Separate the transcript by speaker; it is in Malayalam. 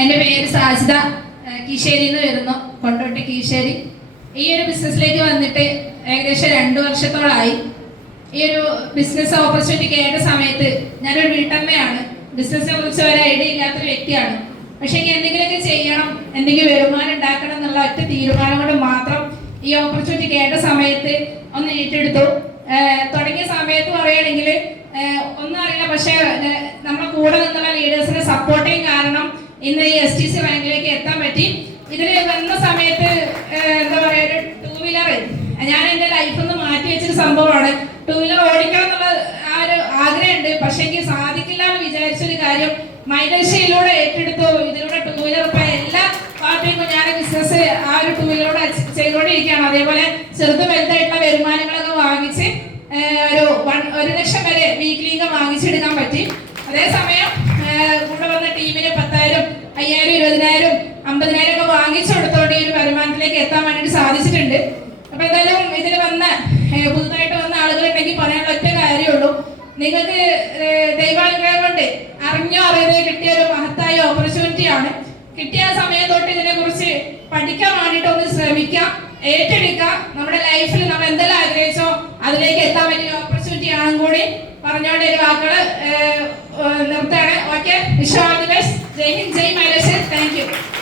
Speaker 1: എന്റെ പേര് സാജിത കീശേരിയിൽ നിന്ന് വരുന്നു കൊണ്ടോട്ടി കീശേരി. ഈ ഒരു ബിസിനസ്സിലേക്ക് വന്നിട്ട് ഏകദേശം രണ്ടു വർഷത്തോളമായി ഈ ഒരു ബിസിനസ് ഓപ്പർച്യൂണിറ്റി കേട്ട സമയത്ത് ഞാനൊരു വീട്ടമ്മയാണ്. ബിസിനസ്സിനെ കുറിച്ച് ഒരു ഐഡിയ ഇല്ലാത്തൊരു വ്യക്തിയാണ്. പക്ഷെ ഇനി എന്തെങ്കിലുമൊക്കെ ചെയ്യണം എന്തെങ്കിലും വരുമാനം ഉണ്ടാക്കണം എന്നുള്ള ഒറ്റ തീരുമാനം കൊണ്ട് മാത്രം ഈ ഓപ്പർച്യൂണിറ്റി കേട്ട സമയത്ത് ഒന്ന് ഏറ്റെടുത്തു. തുടങ്ങിയ സമയത്ത് പറയുകയാണെങ്കിൽ ഒന്നും അറിയില്ല. പക്ഷെ നമ്മുടെ കൂടെ നിന്നുള്ള ഇന്ന് ഈ എസ് ടി സി ബാങ്കിലേക്ക് എത്താൻ പറ്റി. ഇതിൽ വന്ന സമയത്ത് എന്താ പറയുക ഒരു ടൂ വീലർ ഞാൻ എന്റെ ലൈഫിൽ നിന്ന് മാറ്റി വെച്ചൊരു സംഭവമാണ്. ടൂ വീലർ ഓടിക്കണം എന്നുള്ള ആ ഒരു ആഗ്രഹമുണ്ട്. പക്ഷെ എനിക്ക് സാധിക്കില്ല എന്ന് വിചാരിച്ചൊരു കാര്യം മൈനശയിലൂടെ ഏറ്റെടുത്തു. ഇതിലൂടെ ടൂ വീലർ ഇപ്പൊ എല്ലാ പാർട്ടിക്കും ഞാൻ ബിസിനസ് ആ ഒരു ടൂ വീലറോടെ ചെയ്തുകൊണ്ടിരിക്കുകയാണ്. അതേപോലെ ചെറുത് വലുതായിട്ടുള്ള വരുമാനങ്ങളൊക്കെ വാങ്ങിച്ച് ഒരു വൺ ഒരു ലക്ഷം വരെ വീക്ക്ലി വാങ്ങിച്ചെടുക്കാൻ പറ്റി. അതേസമയം വന്ന ടീമിന് പത്തായിരം അയ്യായിരം ഇരുപതിനായിരം അമ്പതിനായിരം ഒക്കെ വാങ്ങിച്ചു കൊടുത്തോണ്ട് ഈ ഒരു വരുമാനത്തിലേക്ക് എത്താൻ വേണ്ടിയിട്ട് സാധിച്ചിട്ടുണ്ട് അപ്പൊ എന്തായാലും ഇതിൽ വന്ന പുതുതായിട്ട് വന്ന ആളുകളുണ്ടെങ്കിൽ പറയാനുള്ള ഒറ്റ കാര്യമുള്ളൂ. നിങ്ങൾക്ക് ദൈവാനുഗ്രഹം കൊണ്ട് അറിഞ്ഞോ അറിയാതെ കിട്ടിയ ഒരു മഹത്തായ ഓപ്പർച്യൂണിറ്റി ആണ് കിട്ടിയ സമയം തൊട്ട് ഇതിനെ കുറിച്ച് പഠിക്കാൻ വേണ്ടിയിട്ട് ഒന്ന് ശ്രമിക്കാം ഏറ്റെടുക്കാം. നമ്മുടെ ലൈഫിൽ നമ്മൾ എന്തെല്ലാം ആഗ്രഹിച്ചോ അതിലേക്ക് എത്താൻ പറ്റിയ ഓപ്പർച്യൂണിറ്റി ആണെന്ന് കൂടി പറഞ്ഞോണ്ട് ഒരു വാക്കുകൾ നിർത്താണ് okay? Vishwas Jai Hind Jai Malaysia. Thank you.